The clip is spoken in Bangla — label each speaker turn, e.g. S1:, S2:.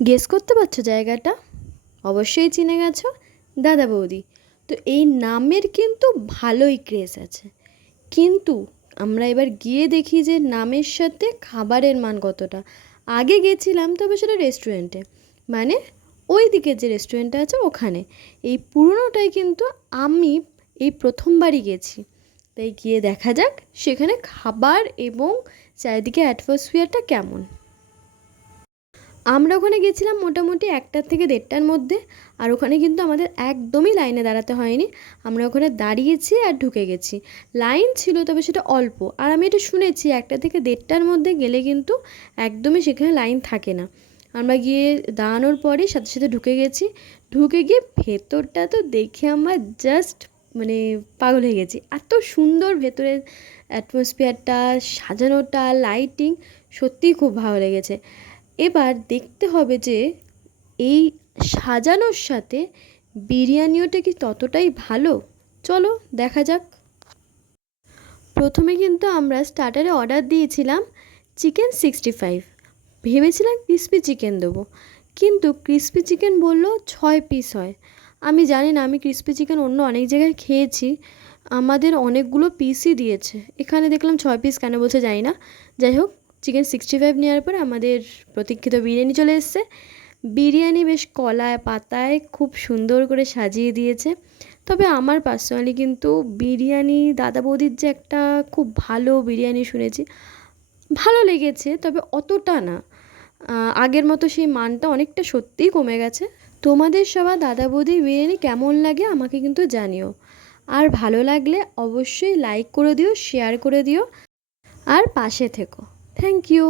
S1: গেস করতে পারছ জায়গাটা? অবশ্যই চিনে গেছো, দাদা বৌদি। তো এই নামের কিন্তু ভালোই ক্রেজ আছে। কিন্তু আমরা এবার গিয়ে দেখি যে নামের সাথে খাবারের মান কতটা। আগে গেছিলাম তবে সেটা রেস্টুরেন্টে মানে ওই দিকে যে রেস্টুরেন্টটা আছে ওখানে। এই পুরোনোটাই কিন্তু আমি এই প্রথমবারই গেছি। তাই গিয়ে দেখা যাক সেখানে খাবার এবং চারিদিকে অ্যাটমসফিয়ারটা কেমন। আমরা ওখানে গেছিলাম মোটামুটি একটার থেকে দেড়টার মধ্যে, আর ওখানে কিন্তু আমাদের একদমই লাইনে দাঁড়াতে হয়নি। আমরা ওখানে দাঁড়িয়েছি আর ঢুকে গেছি। লাইন ছিল, তবে সেটা অল্প। আর আমি এটা শুনেছি, একটা থেকে দেড়টার মধ্যে গেলে কিন্তু একদমই সেখানে লাইন থাকে না। আমরা গিয়ে দাঁড়ানোর পরে সাথে সাথে ঢুকে গেছি। ঢুকে গিয়ে ভেতরটা তো দেখে আমার জাস্ট মানে পাগল হয়ে গেছি। এত সুন্দর ভেতরের অ্যাটমসফিয়ারটা সাজানোটা লাইটিং সত্যিই খুব ভালো লেগেছে। এবার দেখতে হবে যে এই সাজানোর সাথে বিরিয়ানিওটা কি ততটাই ভালো? চলো, দেখা যাক। প্রথমে কিন্তু আমরা স্টার্টারে অর্ডার দিয়েছিলাম চিকেন সিক্সটি ফাইভ ভেবেছিলাম ক্রিসপি চিকেন দেবো, কিন্তু ক্রিসপি চিকেন বলল ছয় পিস হয়। আমি জানি না, আমি ক্রিসপি চিকেন অন্য অনেক জায়গায় খেয়েছি, আমাদের অনেকগুলো পিসই দিয়েছে। এখানে দেখলাম ছয় পিস কেন বলছে জানি না। যাই হোক চিকেন সিক্সটি ফাইভ নেওয়ার পর আমাদের প্রতীক্ষিত বিরিয়ানি চলে এসছে। বিরিয়ানি বেশ কলায় পাতায় খুব সুন্দর করে সাজিয়ে দিয়েছে। তবে আমার পার্সোনালি কিন্তু বিরিয়ানি দাদা বৌদির যে একটা খুব ভালো বিরিয়ানি শুনেছি, ভালো লেগেছে, তবে অতটা না। আগের মতো সেই মানটা অনেকটা সত্যিই কমে গেছে। তোমাদের সবার দাদা বৌদির বিরিয়ানি কেমন লাগে আমাকে কিন্তু জানিও। আর ভালো লাগলে অবশ্যই লাইক করে দিও শেয়ার করে দিও। আর পাশে থেকো। Thank you